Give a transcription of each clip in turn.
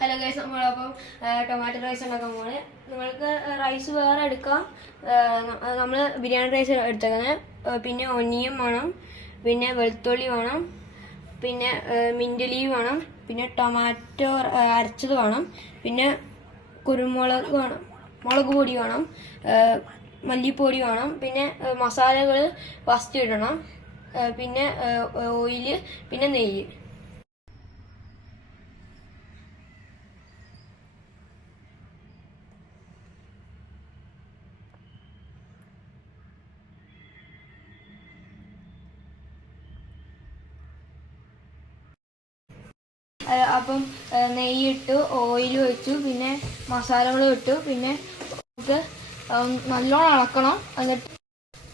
Hello guys, നമ്മളപ്പം tomato rice ഉണ്ടാക്കാൻ പോവാണ്. നിങ്ങൾക്ക് റൈസ് വേറെ എടുക്കാം. നമ്മൾ ബിരിയാണി റൈസ് എടുത്തേക്കുന്നത്. പിന്നെ ഒനിയൻ വേണം, പിന്നെ വെളുത്തുള്ളി വേണം, പിന്നെ മിൻറ്റ് ലീവ് വേണം, പിന്നെ ടൊമാറ്റോ അരച്ചത് വേണം, പിന്നെ കുരുമുളക് വേണം, മുളക് പൊടി വേണം, മല്ലിപ്പൊടി വേണം, പിന്നെ മസാലകൾ ഫസ്റ്റ് ഇടണം, പിന്നെ ഓയില്, പിന്നെ നെയ്യ്. അപ്പം നെയ്യിട്ടു, ഓയിൽ ഒഴിച്ചു, പിന്നെ മസാലകൾ ഇട്ടു, പിന്നെ നമുക്ക് നല്ലോണം ഇളക്കണം. എന്നിട്ട്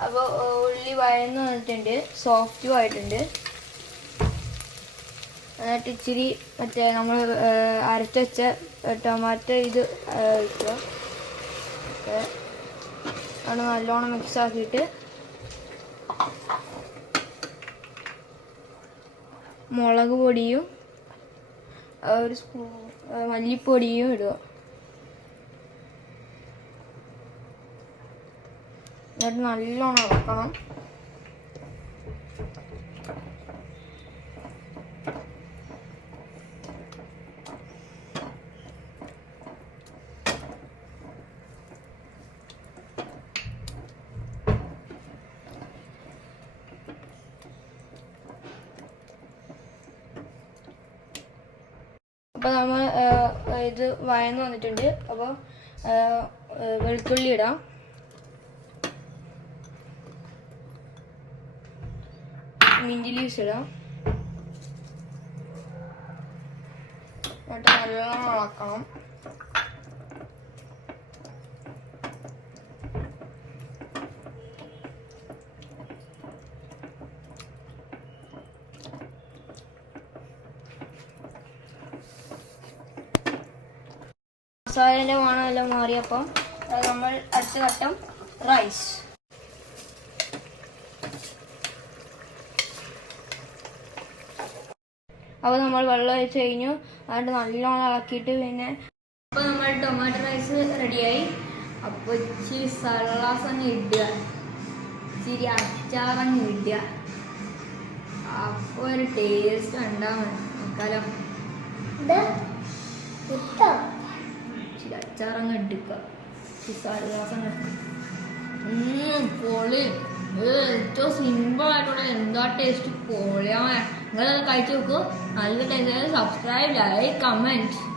അപ്പോൾ ഉള്ളി വഴന്ന് വന്നിട്ടുണ്ട്, സോഫ്റ്റും ആയിട്ടുണ്ട്. എന്നിട്ട് ഇച്ചിരി മറ്റേ നമ്മൾ അരച്ച് വെച്ച ടൊമാറ്റോ ഇത് ഇട്ടു, അത് നല്ലോണം മിക്സ് ആക്കിയിട്ട് മുളക് പൊടിയും ഒരു സ്പൂൺ മല്ലിപ്പൊടിയും ഇടുക. എന്നിട്ട് നല്ലോണം ഇളക്കണം. അപ്പോൾ നമ്മൾ ഇത് വഴന്ന് വന്നിട്ടുണ്ട്. അപ്പോൾ വെളുത്തുള്ളി ഇടാം, മിൻറ്റ് ലീവ്സ് ഇടാം, എന്നിട്ട് നല്ലോണം ഇളക്കണം. മസാലേൻ്റെ മണമെല്ലാം മാറിയപ്പം നമ്മൾ അടുത്ത ഘട്ടം റൈസ്. അപ്പോൾ നമ്മൾ വെള്ളം ഒഴിച്ച് കഴിഞ്ഞു. എന്നിട്ട് നല്ലോണം ഇളക്കിയിട്ട് പിന്നെ അപ്പോൾ നമ്മൾ ടൊമാറ്റോ റൈസ് റെഡിയായി. അപ്പോൾ ഇച്ചിരി സലാസ് അങ്ങ് ഇടുക, ഇച്ചിരി അച്ചാറങ്ങ് ഇടുക. അപ്പോൾ ഒരു ടേസ്റ്റ് ഉണ്ടാവും. നോക്കാലോ, ഇച്ചിരി അച്ചാറങ്ങ് എടുക്കുക, സലാസ് അങ്ങ് പൊളി. ഏറ്റവും സിമ്പിളായിട്ടുള്ള എന്താ ടേസ്റ്റ്, പൊളിയാ. നിങ്ങളത് കഴിച്ചു നോക്കൂ. നല്ല ടേസ്റ്റ്. Subscribe, like, comment.